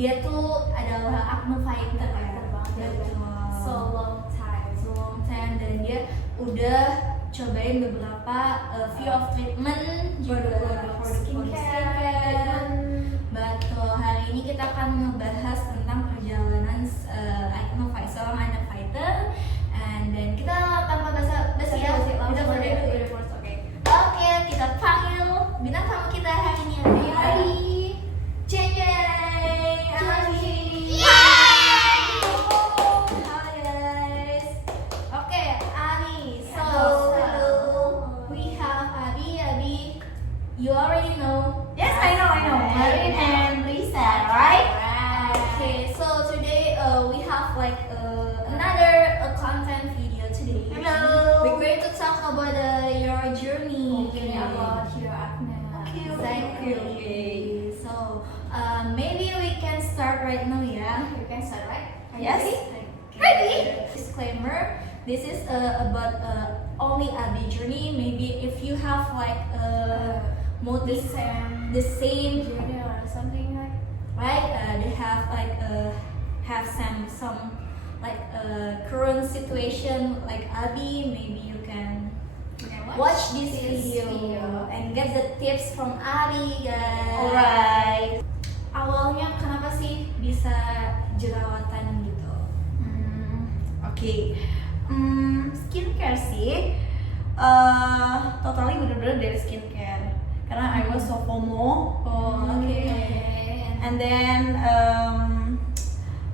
dia tuh adalah acne fighter ya. So long time dan dia udah cobain beberapa few of treatment juga for skincare. Betul, hari ini kita akan membahas tentang perjalanan seorang acne fighter, and then kita tanpa basa-basi ya, kita Oke, kita panggil bintang tamu kita hari ini Abi. Jeng jeng, Abi. Hi guys. Oke, Abi. So we have Abi. You already know. Yes, I know. Marin and Lisa, right? Okay, so today we have like another content video today. Hello. We're going to talk about your journey about your acne. Okay. So maybe we can start right now, yeah? We can start, right? Yes. Ready? Disclaimer: this is about only Abi journey. Maybe if you have like motive the same journey or something like, right? They have like have some like current situation like Abi. Maybe you can watch this video and get the tips from Abi, guys. Alright. Awalnya kenapa sih bisa jerawatan gitu? Oke. Skincare sih. Totally bener-bener dari skincare. Karena I was so FOMO. Okay. And then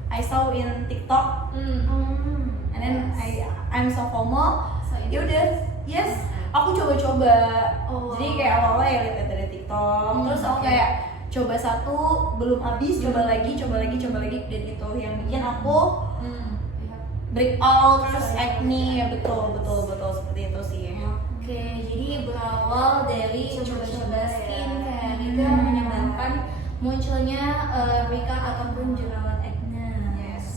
I saw in TikTok. And then I'm so FOMO. Ya udah, yes. Aku coba-coba. Jadi kayak awalnya ya lihat dari TikTok. Terus aku kayak coba satu, belum habis, coba lagi, dan itu yang bikin aku breakout, terus acne, ya betul seperti itu sih. Oke, jadi berawal dari coba-coba skincare itu yang menyebabkan munculnya breakout ataupun jerawat acne. Yes.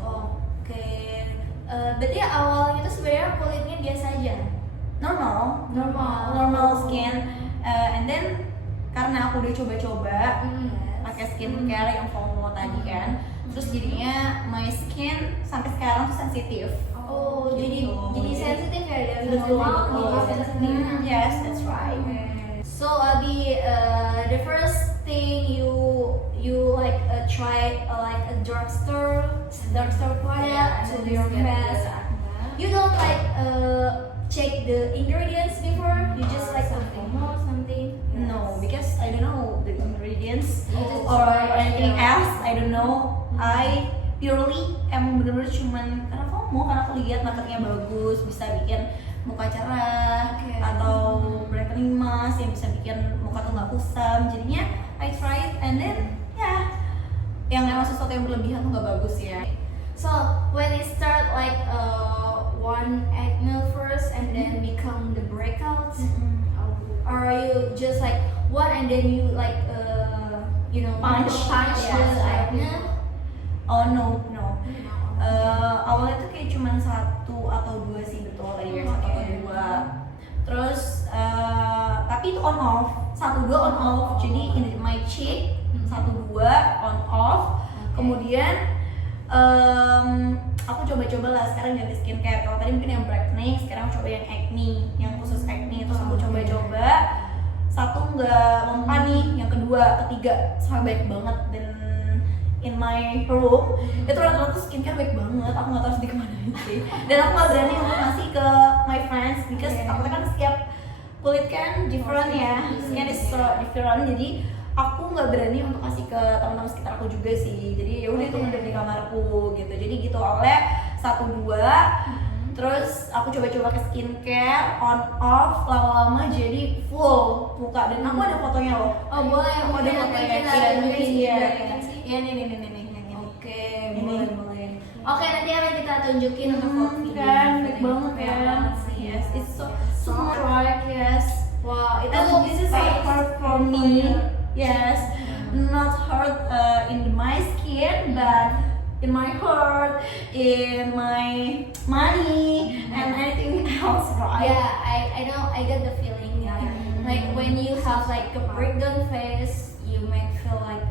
Oke, berarti awalnya itu sebenarnya kulitnya biasa aja. Normal skin. And then karena aku udah coba-coba pakai skincare yang FOMO tadi kan, terus jadinya my skin sampai sekarang tuh sensitif. Jadi sensitif ya dari Betul. normal jadi sensitif. Yes, that's right. So Abi, the first thing you like try like a drugstore product to your face. You don't like check the ingredients before? You just like something? No, because I don't know the ingredients just or try, anything yeah. else. I don't know. I purely emang bener-bener cuman karena FOMO, karena aku lihat marketnya bagus, bisa bikin muka cerah atau brightening mask yang bisa bikin muka tuh nggak kusam. Jadinya I tried and then yang emang sesuatu yang berlebihan tuh nggak bagus ya. So when it start like one acne first and then become the breakouts, or you just like one and then you like punch Yeah. the acne? Oh no. Awalnya tuh kayak cuman 1 atau 2 sih, betul tadi ya, 1 atau 2. Terus tapi itu on off, 1-2 on off. Jadi in my cheek 1-2 on off. Kemudian aku coba-coba lah sekarang ganti skincare. Kalau tadi mungkin yang brightening, sekarang aku coba yang acne, yang khusus acne. Terus aku coba-coba, 1 nggak mempan nih, yang kedua, ketiga sama baik banget. Dan in my room itu rata-rata skincare baik banget. Aku nggak tahu harus dikemanain sih. Dan aku nggak berani untuk ngasih ke my friends because aku kan setiap kulit kan different ya, skin is so different. Jadi aku nggak berani untuk kasih ke teman-teman sekitar aku juga sih. Jadi ya udah itu udah di kamarku gitu. Jadi gitu awalnya 1-2. Terus aku coba-coba ke skincare on off, lama-lama jadi full muka. Dan aku ada fotonya loh. Oh boleh, Aku ada fotonya. Iya nih. Oke, Ini. boleh. Oke, nanti akan kita tunjukin untuk foto Kan baik banget ya. sih. Yes, it's so right. Yes. Wow, itu And this is so hard for me. Yes, not hard in my skin, but in my heart, in my money, and anything else, right? Yeah, I know, I get the feeling. Like when you have like a breakdown face, you might feel like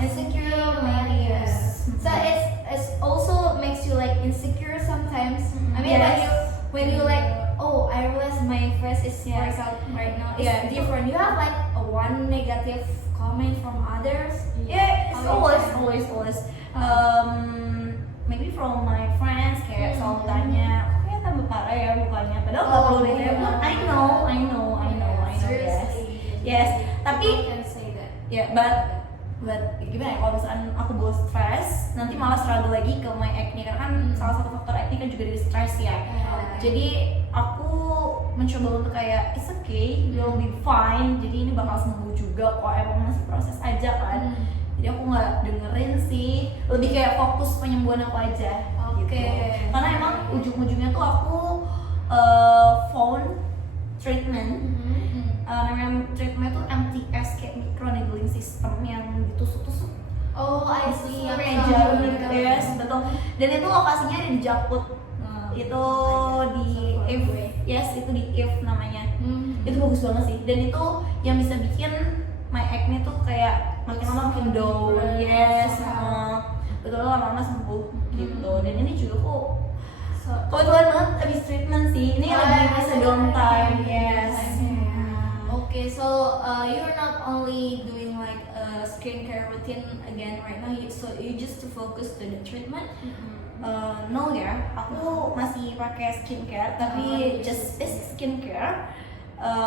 insecure, maybe. yes. So it's also makes you like insecure sometimes. I mean, Yes. when you like, oh, I realize my face is Yes. workout right now. It's Yeah. different. You have like a one negative comment from others. Yeah, it's How always, you always, always. Maybe from my friends kayak selalu tanya, kok kayak tambah parah ya mukanya. Padahal nggak perlu deh. I know, yes. Yes, tapi can say that. ya, but gimana ya, kalau misalkan aku bawa stres, nanti malah struggle lagi ke my acne karena kan salah satu faktor acne kan juga dari stres ya. Jadi aku mencoba untuk kayak it's okay, you'll be fine. Jadi ini bakal sembuh juga kok, emang masih proses aja kan. Jadi aku nggak dengerin sih, lebih kayak fokus penyembuhan aku aja. Oke. Gitu. Karena emang ujung-ujungnya tuh aku phone treatment. Namanya treatment tuh MTS kayak microneedling system yang ditusuk-tusuk. Oh, I see. Kayak jarum gitu, yes, betul. Dan itu lokasinya ada di Jakut. Itu di If, yes, itu di If namanya. Itu bagus banget sih. Dan itu yang bisa bikin my acne tuh kayak makin lama makin down, yes, betul, lama-lama sembuh gitu. Dan ini juga kok kebetulan banget abis treatment sih. Ini lagi masa downtime, yes. Okay, so you're not only doing like a skincare routine again right now, so you just to focus to the treatment. No ya, aku masih pakai skincare tapi just basic skincare,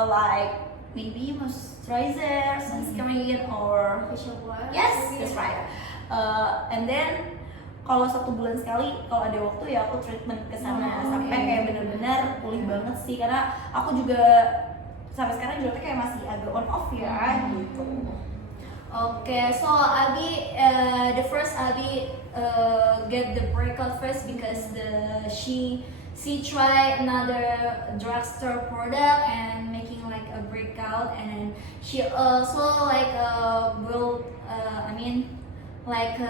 like maybe moisturizer, sunscreen, or Facial wash. yes, that's right. And then kalau 1 bulan sekali, kalau ada waktu ya aku treatment ke sana sampai kayak benar-benar pulih banget sih, karena aku juga sampai sekarang juga kayak masih agak on off ya gitu. Okay, so Abi, the first Abi get the breakout first because she try another drugstore product and making like a breakout, and then she also like will I mean like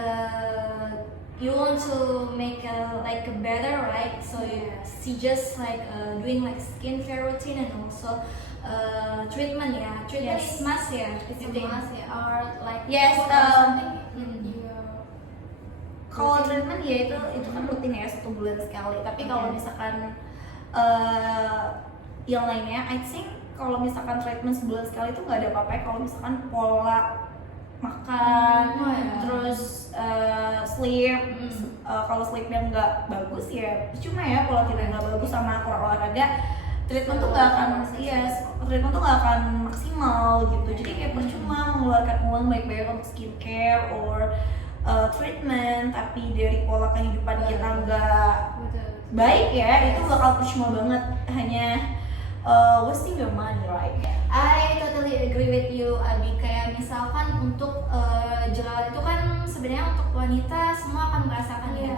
you want to make like a better, right? So she just like doing like skincare routine and also treatment, yeah. Treatment Yes. is must, yeah. It's You a think? must, yeah. Or like Yes, food or something in mm. your Kalau treatment ya itu kan rutin ya 1 bulan sekali. Tapi kalau misalkan yang lainnya, I think kalau misalkan treatment sebulan sekali itu nggak ada apa-apa ya. Kalau misalkan pola makan, terus sleep, kalau sleepnya nggak bagus ya cuma ya pola tidur nggak bagus sama kurang olahraga, treatment tuh nggak akan, treatment tuh nggak akan maksimal gitu. Jadi kayak percuma mengeluarkan uang baik-baik untuk skincare or treatment, tapi dari pola kehidupan kita nggak baik ya, itu bakal percuma banget, hanya wasting your money, right? I totally agree with you, Abi. Kayak misalkan untuk jerawat itu kan sebenarnya untuk wanita semua akan merasakan ya.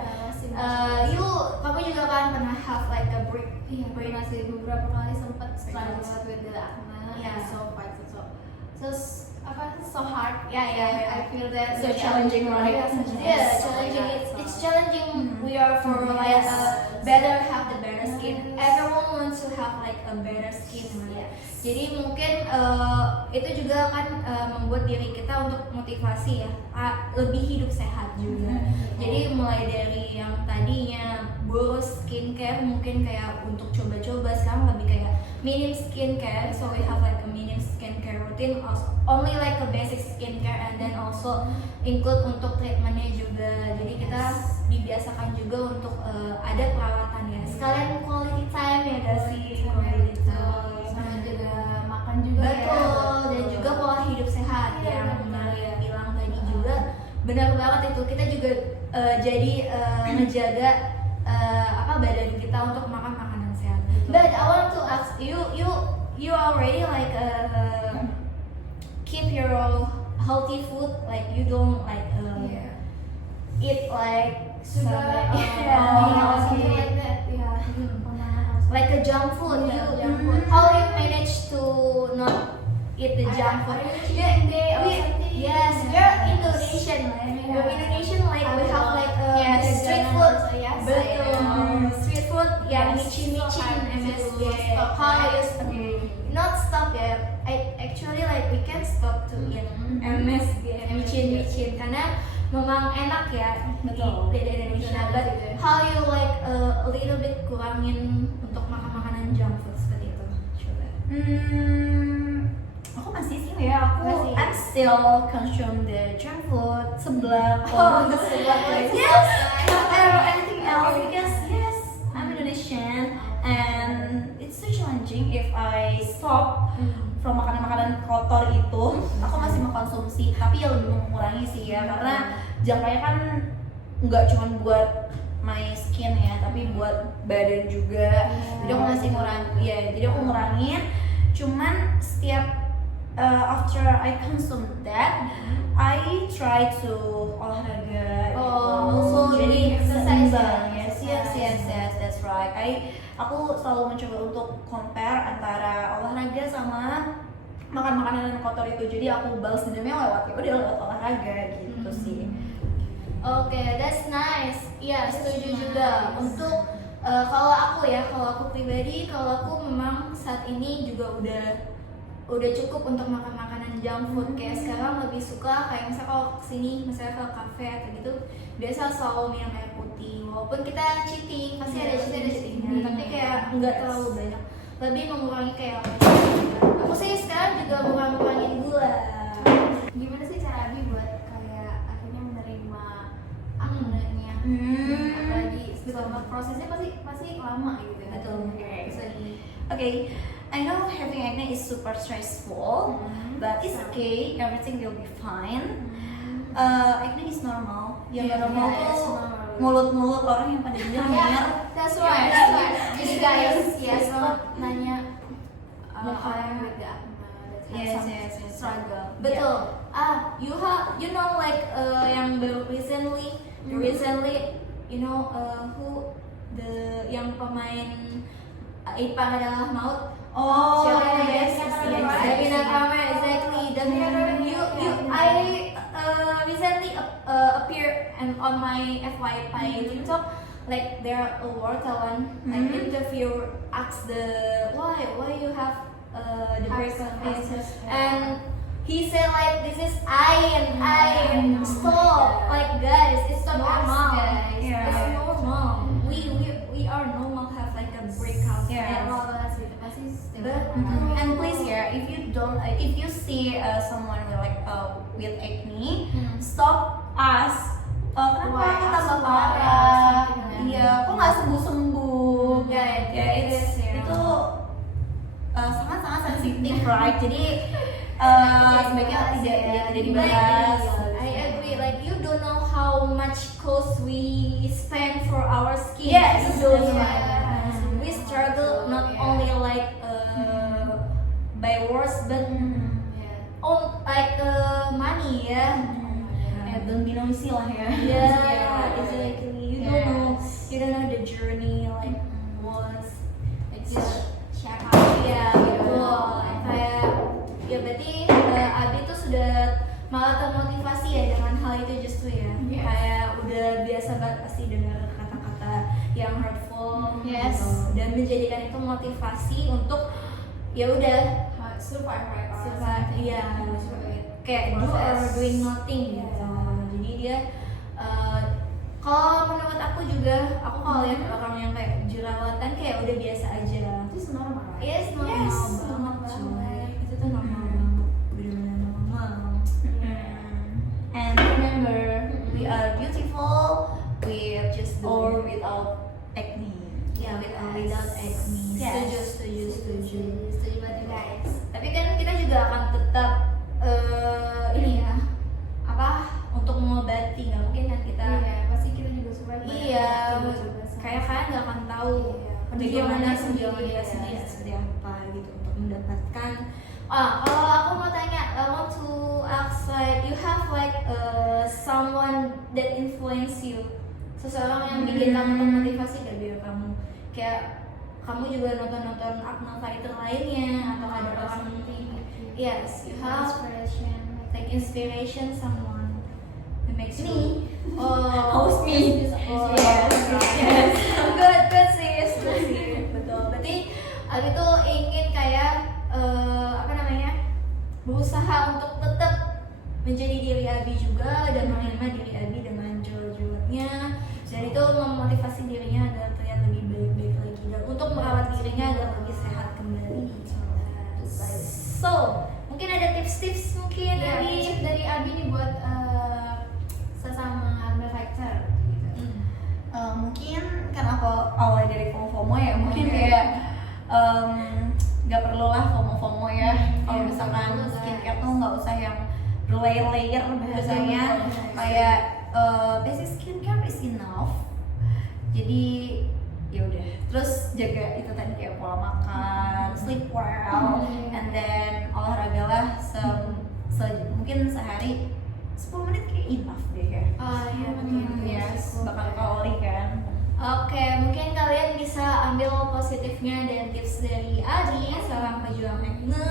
Kamu juga kan pernah have like a break. Iya, masih beberapa kali sempat struggle Breakouts. with the acne. Yeah. So fight so hard. Yeah. I feel that So challenging, right? Yeah, challenging. It's challenging. We are for like better have the better skin. Everyone wants to have like a better skin. Right? Jadi mungkin itu juga kan membuat diri kita untuk motivasi ya, lebih hidup sehat juga. Jadi mulai dari yang tadinya boros skincare mungkin kayak untuk coba-coba, sekarang lebih kayak minim skincare. So we have like a minim skincare routine, also only like a basic skincare, and then also include untuk treatmentnya juga. Jadi kita dibiasakan juga untuk ada perawatan ya. Sekalian quality time ya gak sih? Quality time. Sama jaga makan juga. Betul, dan juga pola hidup sehat yang Maria bilang tadi juga benar banget itu. Kita juga jadi menjaga badan kita untuk makan makanan sehat. But I want to ask you already like keep your healthy food, like you don't like eat like Sugar, something like that. Yeah. like a junk food. Yeah, You junk food. how you manage to not eat the junk food? Yes, we're Indonesian, right? We're Indonesian, like we have like street food. Betul. Street food, ya micin-micin, MSG. How you not stop ya? actually like we can stop to eat MSG, micin karena memang enak ya Betul. di Indonesia. But how you like a little bit kurangin untuk makan makanan junk food seperti itu? Coba. Aku masih sih ya, Masih. I'm still consume the junk food, seblak, or yes, or anything else because yes, I'm Indonesian and it's so challenging if I stop from makanan-makanan kotor itu. Aku masih mengkonsumsi, tapi ya lebih mengurangi sih ya, karena jangkanya kan nggak cuma buat my skin ya, tapi buat badan juga. Jadi aku masih jadi aku ngurangin. Cuman setiap after I consume that, I try to olahraga. Also jadi exercise seimbang. ya? Yes, that's right. Aku selalu mencoba untuk compare antara olahraga sama makan makanan kotor itu. Jadi aku balas dendamnya lewat olahraga gitu sih. Oke, that's nice. Iya, setuju juga. Untuk kalau aku pribadi, kalau aku memang saat ini juga udah cukup untuk makan makanan junk food. Kayak sekarang lebih suka kayak misalnya kalau kesini, misalnya ke kafe atau gitu, biasa selalu minum air putih. Walaupun kita cheating, pasti ada cheatingnya, tapi kayak nggak terlalu banyak. Lebih mengurangi kayak aku sih sekarang juga ngurangin gula. Gimana sih cara Abi buat kayak akhirnya menerima aknenya? Apalagi selama prosesnya pasti lama gitu ya. Betul. Bisa di Okay, I know having acne is super stressful, but it's okay. Everything will be fine. Acne is normal. Yang Yeah, normal yeah, it's tuh normal. mulut-mulut orang yang pada nyengir. That's Right, right. Jadi guys, ya stop nanya how I'm with the acne. Yes. Struggle. Betul. You know like yang baru recently, you know yang pemain Ipang Adalah Maut. Oh, Siapa yes, Davina Kame, exactly. Davina, I recently appear and on my FYP TikTok, like there are a wartawan like interviewer asks why you have the breakup and he said like this is I stop like guys, it's so normal guys, Yeah. it's normal. We are normal have like a breakout. Yeah. Pasti setiap But- orang. And please here, if you see someone with acne, stop ask. Kenapa Why aku I'm tambah so parah? parah? Iya, kok nggak sembuh? Ya, Itu sangat sensitif, right? Jadi sebaiknya tidak dibahas. I agree. Like you don't know how much cost we spend for our skin. Yes, You don't that's know. right. We struggle not only like by words but on like money ya. Don't be noisy lah ya. Yeah, exactly. You don't know the journey like was. Like just share out. Iya, betul. Kayak ya berarti Abi tuh sudah malah termotivasi ya dengan hal itu justru ya. Yes. Kayak udah biasa banget pasti dengar kata-kata yang hurtful Yes. gitu. Dan menjadikan itu motivasi untuk ya udah Survive. iya kayak do or doing nothing gitu. Jadi dia kalau menurut aku juga, aku kalau lihat orang yang kayak jerawatan kayak udah biasa aja. Itu normal. Yes, normal Yes, banget, normal cuy. banget. Itu tuh normal banget, benar-benar normal. And remember, we are beautiful or without acne. Ya, without acne. Yes. Setuju banget guys. Tapi kan kita juga akan tetap ini ya, untuk mengobati, nggak mungkin kan kita. Iya, pasti kita juga survive. Iya, kayak kalian nggak akan tahu Iya. bagaimana Sendiri, perjuangan sendiri iya. seperti apa gitu untuk mendapatkan. Kalau aku mau tanya, I want to ask like you have like someone that influence you, seseorang yang bikin kamu termotivasi gak biar kamu kayak kamu juga nonton akne fighter lainnya atau ada orang yes you have like inspiration someone that makes you Host me. yes good sis betul berarti aku tuh ingin kayak berusaha untuk tetap menjadi diri Abi juga dan menerima diri Abi dengan jelek-jeleknya, dan itu memotivasi dirinya agar terlihat lebih baik-baik lagi dan untuk merawat dirinya agar lebih sehat kembali. So, mungkin ada tips-tips mungkin Ya, Abi? tips dari Abi nih buat sesama ambil fighter gitu. Mungkin karena aku awal dari FOMO ya, mungkin kayak nggak perlu lah FOMO ya. Kalau misalkan skincare tuh nggak usah yang berlayer-layer bahasanya, kayak basic skincare is enough. Jadi ya udah, terus jaga itu tadi kayak pola makan, sleep well, and then olahragalah mungkin sehari 10 menit kayak enough deh ya. Iya, Yes, bakal kalori kan. Oke, mungkin kalian bisa ambil positifnya dan tips dari Adi, seorang pejuang acne,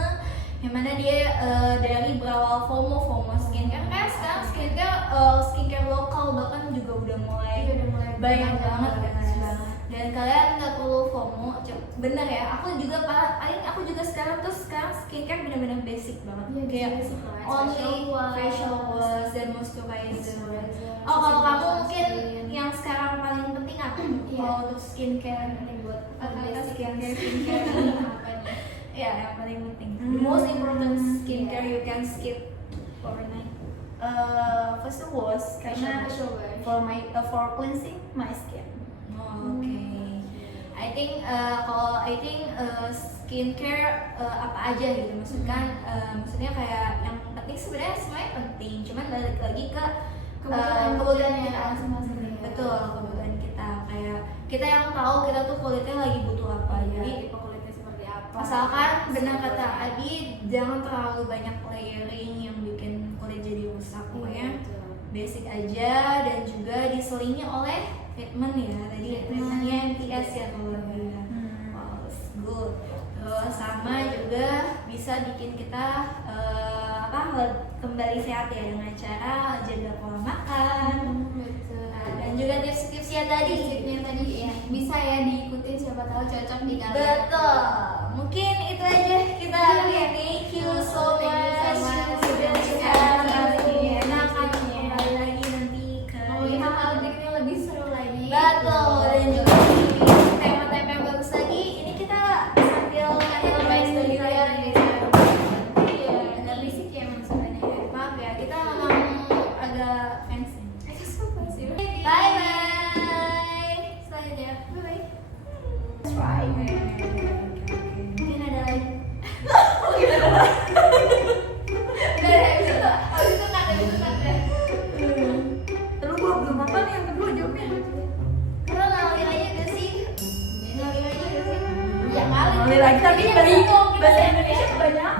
yang mana dia dari berawal FOMO skincare, kan sekarang skincare lokal bahkan juga udah mulai banyak banget kan. Dan kalian nggak perlu FOMO, bener ya. Aku juga sekarang skincare bener-bener basic banget, kayak only facial wash dan moisturizer. Oh, kalau kamu mungkin yang sekarang paling penting apa? Kalau untuk skincare ini buat skincare apa nih? ya yang paling penting. The most important skincare you can skip overnight. Facial wash karena Facial wash. for cleansing my skin. Oke. I think skincare apa aja gitu, maksudnya kayak yang penting sebenarnya semuanya penting, cuman balik lagi ke kebutuhan kita masing-masing. Betul, kebutuhan kita, kayak kita yang tahu kita tuh kulitnya lagi butuh apa. Jadi Tipe kulitnya seperti apa? asalkan benar kata Adi, jangan terlalu banyak layering yang bikin kulit jadi rusak. Pokoknya basic aja, dan juga diselingi oleh treatment ya, tadi treatmentnya NPS ya kalau bilang. Wow, it's good. Terus sama juga bisa bikin kita kembali sehat ya dengan cara jaga pola makan. Betul. Dan juga tips-tipsnya tadi. Tipsnya tadi ya bisa ya diikutin, siapa tahu cocok di kalian. Betul. Mungkin itu aja kita hari ini. Thank you so much. Sudah sehat hari ini. Nah, kembali lagi nanti ke Ngomongin hal-hal yang lebih seru lagi. Betul, dan juga tema-tema yang bagus lagi. Ini kita sambil main dari ya. Iya, Agak berisik ya emang suaranya ya. maaf ya, kita memang agak fancy. Bye Bye bye. Selanjutnya, bye bye. That's right. Mungkin ada lagi. Udah deh, abis itu cut ya. Terus gua belum apa nih yang kedua jawabnya. Kalau ngalir aja gak sih? Ngalir aja gak sih? Ya kali. Ngalir lagi tapi Ini bahasa satu, kita bahasa ya. Indonesia kebanyakan.